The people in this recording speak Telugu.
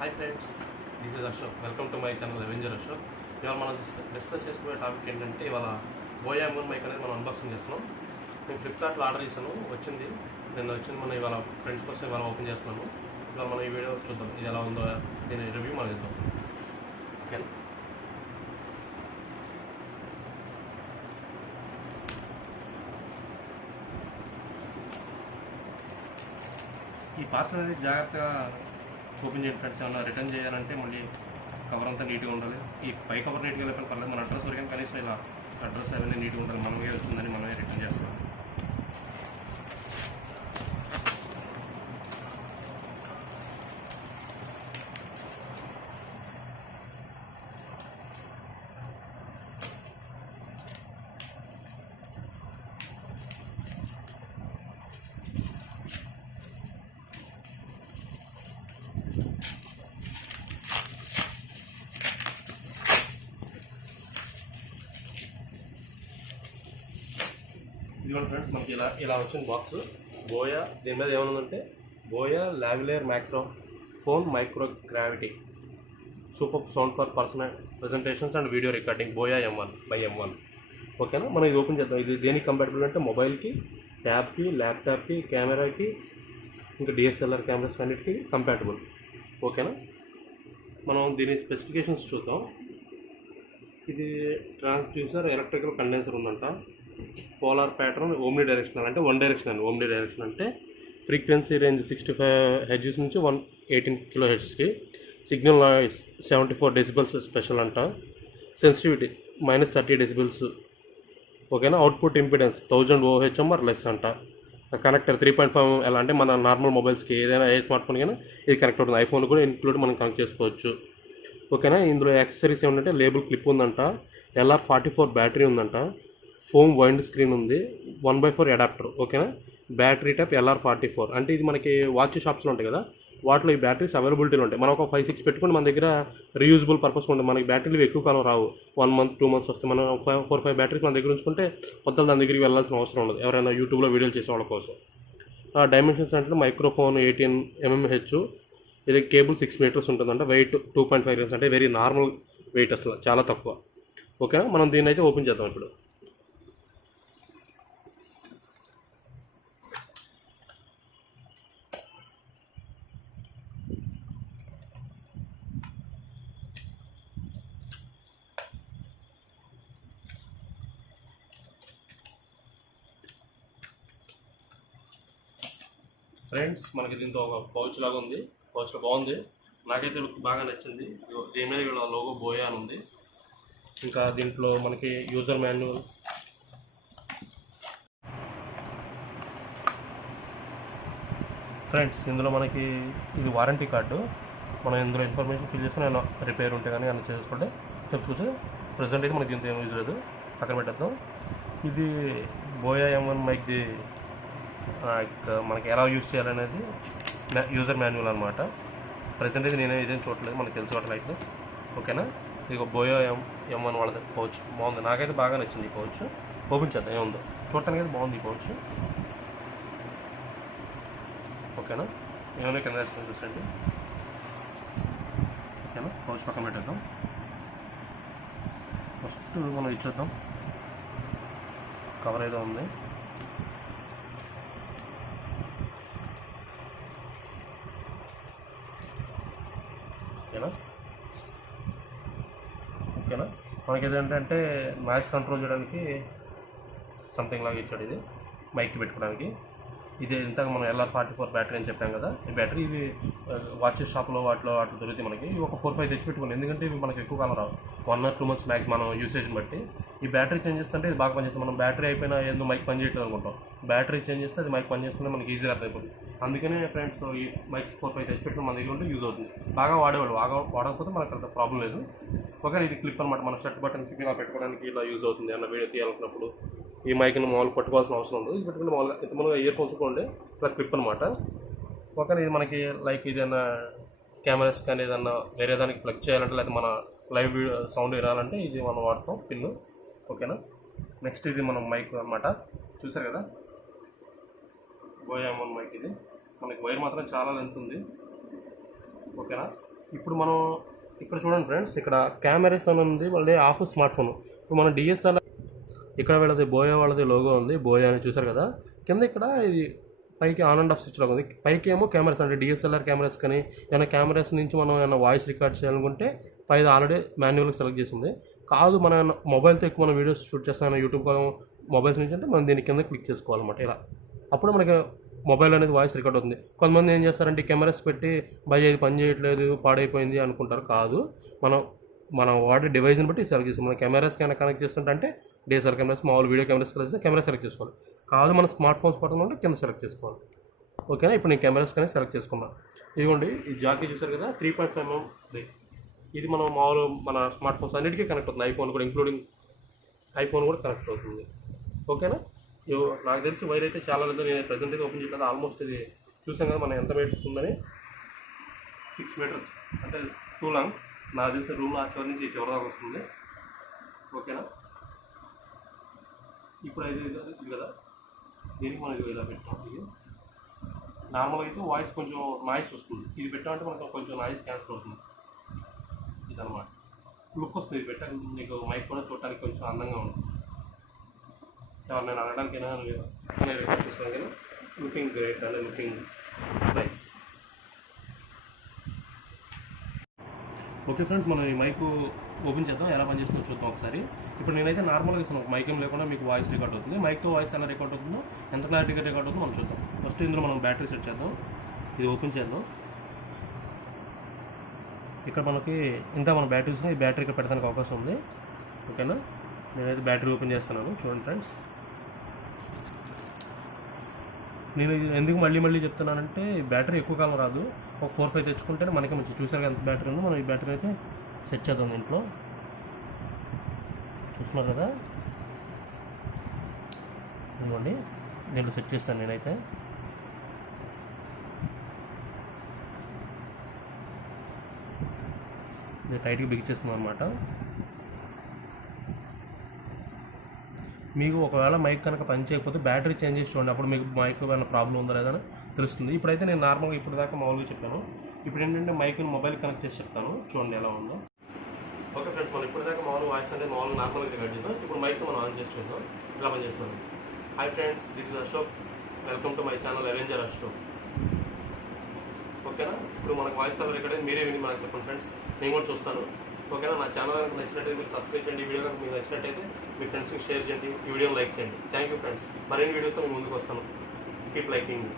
Hi friends, this is Ashok. Welcome to my channel Avenger Ashok. ఇవాళ మనం డిస్కస్ చేసుకునే టాపిక్ ఏంటంటే ఇవాళ Boya-M1 మైక్ అనేది మనం అన్బాక్సింగ్ చేస్తున్నాం. నేను ఫ్లిప్కార్ట్లో ఆర్డర్ చేశాను, వచ్చింది. నేను వచ్చింది మనం ఇవాళ ఫ్రెండ్స్ కోసం ఇవాళ ఓపెన్ చేస్తున్నాను. ఇవాళ మనం ఈ వీడియో చూద్దాం, ఇది ఎలా ఉందో దీని రివ్యూ మనం ఇద్దాం. ఓకేనా? ఈ పార్సల్ అనేది జాగ్రత్తగా ఓపెన్ చేయండి ఫ్రెండ్స్. ఏమన్నా రిటర్న్ చేయాలంటే మళ్ళీ కవర్ అంతా నీట్గా ఉండాలి. ఈ పై కవర్ నీట్గా లేకపోతే పర్లేదు, మన అడ్రస్ వరకు కనీసం ఇలా అడ్రస్ అవన్నీ నీట్గా ఉండాలి. మనమే వచ్చిందని మనమే రిటర్న్ చేస్తాం. ఇదిగోండి ఫ్రెండ్స్, మనకి ఇలా వచ్చిన బాక్స్. బోయా, దీని మీద ఏమనుందంటే Boya lavalier microphone micro gravity super sound for personal presentations and video recording Boya-M1 by-M1. ఓకేనా? మనం ఇది ఓపెన్ చేద్దాం. ఇది దేనికి కంపాటబుల్ అంటే మొబైల్కి, ట్యాబ్కి, ల్యాప్టాప్కి, కెమెరాకి, ఇంకా డిఎస్ఎల్ఆర్ కెమెరాస్ అన్నిటికీ కంపాటబుల్. ఓకేనా? మనం దీని స్పెసిఫికేషన్స్ చూద్దాం. ఇది ట్రాన్స్డ్యూసర్ ఎలక్ట్రికల్ కండెన్సర్ ఉందంట. పోలార్ ప్యాటర్న్ ఓమ్ని డైరెక్షనల్ అంటే వన్ డైరెక్షన్ అండి. ఓమ్ని డైరెక్షన్ అంటే ఫ్రీక్వెన్సీ రేంజ్ 65 హెడ్జెస్ నుంచి 118 కిలో హెడ్స్కి. సిగ్నల్ నాయిస్ 74 డెసిబల్స్ స్పెషల్ అంట. Sensitivity -30 decibels. ఓకేనా? Output impedance 1000 OHM or less అంట. కనెక్టర్ 3.5 ఎలా అంటే మన నార్మల్ మొబైల్స్కి ఏదైనా ఏ స్మార్ట్ ఫోన్ కైనా ఇది కనెక్ట్ అవుతుంది. ఐఫోన్ కూడా ఇంక్లూడ్ మనం కనెక్ట్ చేసుకోవచ్చు. ఓకేనా? ఇందులో యాక్సెసరీస్ ఏమంటే లేబుల్ క్లిప్ ఉందంట, LR44 బ్యాటరీ ఉందంట, ఫోమ్ వైండ్ స్క్రీన్ ఉంది, 1/4 అడాప్టర్. ఓకేనా? బ్యాటరీ టైప్ LR44 అంటే ఇది మనకి వాచ్ షాప్స్లో ఉంటాయి కదా, వాటిలో ఈ బ్యాటరీస్ అవైలబిలిటీలో ఉంటాయి. మనం ఒక 5-6 పెట్టుకుని మన దగ్గర రీయూజబుల్ పర్పస్ ఉంటుంది. మనకి బ్యాటరీలు ఎక్కువ కాలం రావు, 1 month 2 months వస్తాయి. మనం 4-5 బ్యాటరీస్ మన దగ్గర ఉంచుకుంటే కొత్త దాని దగ్గరికి వెళ్ళాల్సిన అవసరం ఉండదు, ఎవరైనా యూట్యూబ్లో వీడియోలు చేసే వాళ్ళ కోసం. డైమెన్షన్స్ అంటే మైక్రోఫోన్ 18 mm. ఇది కేబుల్ 6 meters ఉంటుందంట. వెయిట్ 2.5 grams అంటే వెరీ నార్మల్ వెయిట్, అసలు చాలా తక్కువ. ఓకేనా? మనం దీన్ని అయితే ఓపెన్ చేద్దాం ఇప్పుడు. ఫ్రెండ్స్, మనకి దీంతో ఒక పౌచ్ లాగా ఉంది. పౌచ్లో బాగుంది, నాకైతే బాగా నచ్చింది. దీని మీద ఇక్కడ లోగో బోయా అని ఉంది. ఇంకా దీంట్లో మనకి యూజర్ మాన్యువల్, ఫ్రెండ్స్ ఇందులో మనకి ఇది వారంటీ కార్డు. మనం ఇందులో ఇన్ఫర్మేషన్ ఫిల్ చేసుకుని ఏమైనా రిపేర్ ఉంటే కానీ అన్న చేసుకుంటే తెలుసుకోవచ్చు. ప్రజెంట్ అయితే మనకి దీంతో ఏం యూజ్ లేదు, పక్కన పెట్టేద్దాం. ఇది Boya-M1 మైక్ది మనకి ఎలా యూజ్ చేయాలనేది యూజర్ మాన్యువల్ అనమాట. ప్రజెంట్ అయితే నేనే ఇదేం చూడలేదు, మనకు తెలుసుకోవట్లేదు అయితే. ఓకేనా? ఇది Boya-M1 వాళ్ళది పౌచ్ బాగుంది, నాకైతే బాగా నచ్చింది ఈ పౌచ్. ఓపెన్ చేద్దాం ఏముందో. చూడటానికి అయితే బాగుంది ఈ పౌచ్. ఓకేనా? ఏమైనా కింద చూసండి. ఓకేనా? పౌచ్ పక్కన పెట్టేద్దాం. ఫస్ట్ మనం ఇచ్చేద్దాం. కవర్ ఏదో ఉంది. ఓకేనా? ఓకేనా? మనకి ఏంటంటే నాయిస్ కంట్రోల్ చేయడానికి సంథింగ్ లాగా ఇచ్చాడు. ఇది మైక్కి పెట్టుకోవడానికి. ఇది ఇంతకు మనం LR44 బ్యాటరీ అని చెప్పాం కదా, ఈ బ్యాటరీ ఇది వాచెస్ షాప్లో వాటిలో దొరుకుతాయి. మనకి ఒక 4-5 తెచ్చి పెట్టుకోండి, ఎందుకంటే ఇవి మనకి ఎక్కువ కాలం రావు, 1 or 2 months మ్యాక్స్ మనం యూసేజ్ని బట్టి. ఈ బ్యాటరీ చేంజ్ చేస్తుంటే ఇది బాగా పనిచేస్తుంది. మనం బ్యాటరీ అయిపోయినా ఏందో మైక్ పని చేయట్లేదు అనుకుంటాం, బ్యాటరీ చేంజ్ చేస్తే అది మైక్ పని చేస్తుంటే మనకి ఈజీగా అర్థమైపోతుంది. అందుకనే ఫ్రెండ్స్ ఈ మైక్స్ 4-5 తెచ్చి పెట్టుకుని మన దగ్గర ఉంటే యూజ్ అవుతుంది. బాగా వాడేవాళ్ళు, వాడకపోతే మనకు అంత ప్రాబ్లం లేదు. ఓకే, ఇది క్లిప్ అనమాట. మన షర్ట్ బటన్కి ఇలా పెట్టుకోవడానికి ఇలా యూజ్ అవుతుంది. అన్న వీడియో తీయాలనుకున్నప్పుడు ఈ మైక్ని మామూలు పట్టుకోవాల్సిన అవసరం ఉండదు. ఇది పెట్టుకుని మామూలుగా ఇంతమంది ఇయర్ ఫోన్స్ కూడా ఉండే ఇలా క్లిప్ అనమాట. ఓకే, ఇది మనకి లైక్ ఏదైనా కెమెరాస్ కానీ ఏదన్నా వేరే దానికి ప్లగ్ చేయాలంటే, లేదా మన లైవ్ సౌండ్ వినాలంటే ఇది మనం వాడతాం పిన్ను. ఓకేనా? నెక్స్ట్ ఇది మనం మైక్ అనమాట, చూసారు కదా, Boya-M1 మైక్. ఇది మనకి వైర్ మాత్రం చాలా లెంత్ ఉంది. ఓకేనా? ఇప్పుడు మనం ఇక్కడ చూడండి ఫ్రెండ్స్, ఇక్కడ కెమెరాస్ అని ఉంది, వాళ్ళది ఆఫ్ స్మార్ట్ ఫోన్. ఇప్పుడు మనం డిఎస్ఎల్ఆర్ ఇక్కడ వీళ్ళది బోయా వాళ్ళది లోగో ఉంది, బోయా అని చూసారు కదా. కింద ఇక్కడ ఇది పైకి ఆన్ అండ్ ఆఫ్ స్విచ్ లాగా ఉంది. పైకి ఏమో కెమెరాస్ అంటే డిఎస్ఎల్ఆర్ కెమెరాస్ కానీ ఏమైనా కెమెరాస్ నుంచి మనం ఏమైనా వాయిస్ రికార్డ్ చేయాలనుకుంటే పైన ఆల్రెడీ మాన్యువల్గా సెలెక్ట్ చేసింది. కాదు మన మొబైల్తో ఎక్కువ మనం వీడియోస్ షూట్ చేస్తాం యూట్యూబ్ మొబైల్స్ నుంచి అంటే మనం దీని కింద క్లిక్ చేసుకోవాలన్నమాట. ఇలా అప్పుడు మనకి మొబైల్ అనేది వాయిస్ రికార్డ్ అవుతుంది. కొంతమంది ఏం చేస్తారంటే కెమెరాస్ పెట్టి ఇది పని చేయట్లేదు పాడైపోయింది అనుకుంటారు. కాదు, మనం వాడే డివైస్ని బట్టి సెలెక్ట్ చేస్తాం. మనం కెమెరాస్ కైనా కనెక్ట్ చేస్తుంటే డిఎస్ఎల్ఆర్ కెమెరాస్, మామూలు వీడియో కెమెరాస్ కలిసి కెమెరా సెలెక్ట్ చేసుకోవాలి. కాదు మన స్మార్ట్ ఫోన్స్ పడుతుందంటే కింద సెలెక్ట్ చేసుకోవాలి. ఓకేనా. ఇప్పుడు నేను కెమెరాస్ కానీ సెలెక్ట్ చేసుకున్నాను. ఇదిగోండి ఈ జాకీ చూసారు కదా, 3.5mm. ఇది మనం మామూలు మన స్మార్ట్ ఫోన్స్ అన్నిటికీ కనెక్ట్ అవుతుంది, ఐఫోన్ కూడా ఇంక్లూడింగ్ ఐఫోన్ కూడా కనెక్ట్ అవుతుంది. ఓకేనా. నాకు తెలిసి వైర్ అయితే చాలా లేదు, నేను ప్రజెంట్ అయితే ఓపెన్ చేయలేదు. ఆల్మోస్ట్ ఇది చూసాం కదా మనం ఎంత మీటర్స్ ఉందని, 6 మీటర్స్ అంటే 2 లాంగ్. నాకు తెలిసి రూమ్లో ఆ చివరి నుంచి ఈ చివరి దాకా వస్తుంది. ఓకేనా. ఇప్పుడు అయితే ఇది కదా, దీనికి మనం ఇలా పెట్టాం. ఇది నార్మల్గా అయితే వాయిస్ కొంచెం నాయిస్ వస్తుంది, ఇది పెట్టామంటే మనకు కొంచెం నాయిస్ క్యాన్సిల్ అవుతుంది. ఇదన్నమాట లుక్ వస్తుంది. ఇది పెట్టాక నీకు మైక్ కూడా చూడటానికి కొంచెం అందంగా ఉంటుంది. నేను అనడానికైనా నేను రికార్డ్ చేసుకోవడానికైనా looking great and looking nice. Okay friends, మనం ఈ మైక్ ఓపెన్ చేద్దాం, ఎలా పనిచేస్తుందో చూద్దాం ఒకసారి. ఇప్పుడు నేనైతే నార్మల్గా ఇస్తాను, మైక్ ఏం లేకుండా మీకు వాయిస్ రికార్డ్ అవుతుంది. మైక్తో వాయిస్ ఎలా రికార్డ్ అవుతుందో, ఎంత క్లారిటీగా రికార్డ్ అవుతుందో మనం చూద్దాం. ఫస్ట్ ఇందులో మనం బ్యాటరీ సెట్ చేద్దాం. ఇది ఓపెన్ చేద్దాం. ఇక్కడ మనకి ఇంత మన బ్యాటరీస్, ఈ బ్యాటరీ ఇక్కడ పెట్టడానికి అవకాశం ఉంది. ఓకేనా. నేనైతే బ్యాటరీ ఓపెన్ చేస్తున్నాను. చూడండి ఫ్రెండ్స్, నేను ఇది ఎందుకు మళ్ళీ చెప్తున్నానంటే బ్యాటరీ ఎక్కువ కాలం రాదు, ఒక 4-5 తెచ్చుకుంటేనే మనకి మంచి. చూసారు ఎంత బ్యాటరీ ఉందో, మనం ఈ బ్యాటరీ అయితే సెట్ చేద్దాం దీంట్లో. చూస్తున్నారు కదా, ఇదిగోండి దీంట్లో సెట్ చేస్తాను నేనైతే. ఇది టైట్గా బిగించేస్తున్నాం అనమాట. మీకు ఒకవేళ మైక్ కనుక పని చేయకపోతే బ్యాటరీ చేంజ్ చేసి చూడండి, అప్పుడు మీకు మైక్ ఏమైనా ప్రాబ్లం ఉందో లేదని తెలుస్తుంది. ఇప్పుడైతే నేను నార్మల్గా ఇప్పుడు దాకా మామూలుగా చెప్పాను. ఇప్పుడు ఏంటంటే మైక్ని మొబైల్ కనెక్ట్ చేసి చెప్తాను, చూడండి ఎలా ఉందో. ఓకే ఫ్రెండ్స్, మనం ఇప్పుడు దాకా మామూలు వాయిస్ అంటే మామూలుగా నార్మల్గా రికార్డ్ చేస్తాం. ఇప్పుడు మైక్తో మనం ఆన్ చేసి చూద్దాం ఎలా పని చేస్తున్నాను. Hi friends, this is Ashok, welcome to my channel Avenger Ashok. ఓకేనా. ఇప్పుడు మనకు వాయిస్ ఓవర్ రికార్డ్ మీరే విని మనకు చెప్పండి ఫ్రెండ్స్, నేను కూడా చూస్తాను. ఓకేనా. నా ఛానల్ కనుక నచ్చినట్టయితే మీరు సబ్స్క్రైబ్ చేయండి. వీడియో కనుక మీకు నచ్చినట్టయితే మీ ఫ్రెండ్స్కి షేర్ చేయండి, ఈ వీడియోని లైక్ చేయండి. Thank you friends. మరిన్ని వీడియోస్తో నేను ముందుకు వస్తాను. Keep liking.